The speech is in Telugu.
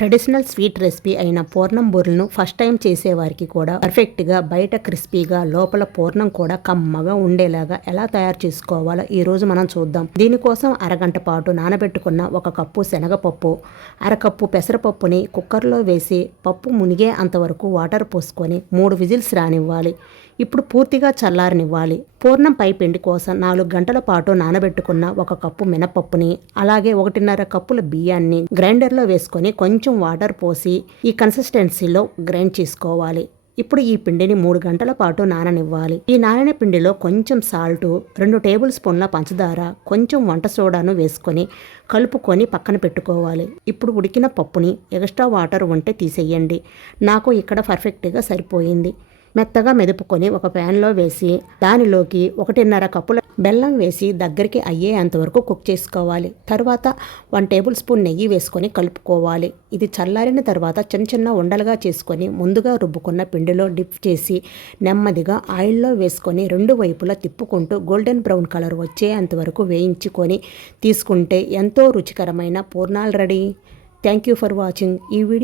ట్రెడిషనల్ స్వీట్ రెసిపీ అయిన పూర్ణం బూరెలను ఫస్ట్ టైం చేసేవారికి కూడా పర్ఫెక్ట్గా బయట క్రిస్పీగా లోపల పూర్ణం కూడా కమ్మగా ఉండేలాగా ఎలా తయారు చేసుకోవాలో ఈ రోజు మనం చూద్దాం. దీనికోసం అరగంట పాటు నానబెట్టుకున్న ఒక కప్పు శనగపప్పు అరకప్పు పెసరపప్పుని కుక్కర్లో వేసి పప్పు మునిగే అంతవరకు వాటర్ పోసుకొని మూడు విజిల్స్ రానివ్వాలి. ఇప్పుడు పూర్తిగా చల్లారనివ్వాలి. పూర్ణం పై పిండి కోసం నాలుగు గంటల పాటు నానబెట్టుకున్న ఒక కప్పు మినపప్పుని అలాగే ఒకటిన్నర కప్పుల బియ్యాన్ని గ్రైండర్లో వేసుకొని కొంచెం వాటర్ పోసి ఈ కన్సిస్టెన్సీలో గ్రైండ్ చేసుకోవాలి. ఇప్పుడు ఈ పిండిని మూడు గంటల పాటు నాననివ్వాలి. ఈ నానిన పిండిలో కొంచెం సాల్ట్ రెండు టేబుల్ స్పూన్ల పంచదార కొంచెం వంట సోడాను వేసుకొని కలుపుకొని పక్కన పెట్టుకోవాలి. ఇప్పుడు ఉడికిన పప్పుని ఎక్స్ట్రా వాటర్ ఉంటే తీసేయండి. నాకు ఇక్కడ పర్ఫెక్ట్గా సరిపోయింది. మెత్తగా మెదుపుకొని ఒక ప్యాన్లో వేసి దానిలోకి ఒకటిన్నర కప్పుల బెల్లం వేసి దగ్గరికి అయ్యేంతవరకు కుక్ చేసుకోవాలి. తర్వాత వన్ టేబుల్ స్పూన్ నెయ్యి వేసుకొని కలుపుకోవాలి. ఇది చల్లారిన తర్వాత చిన్న చిన్న ఉండలుగా చేసుకొని ముందుగా రుబ్బుకున్న పిండిలో డిప్ చేసి నెమ్మదిగా ఆయిల్లో వేసుకొని రెండు వైపులా తిప్పుకుంటూ గోల్డెన్ బ్రౌన్ కలర్ వచ్చేంతవరకు వేయించుకొని తీసుకుంటే ఎంతో రుచికరమైన పూర్ణాలు ready. Thank you for watching ఈ వీడియో.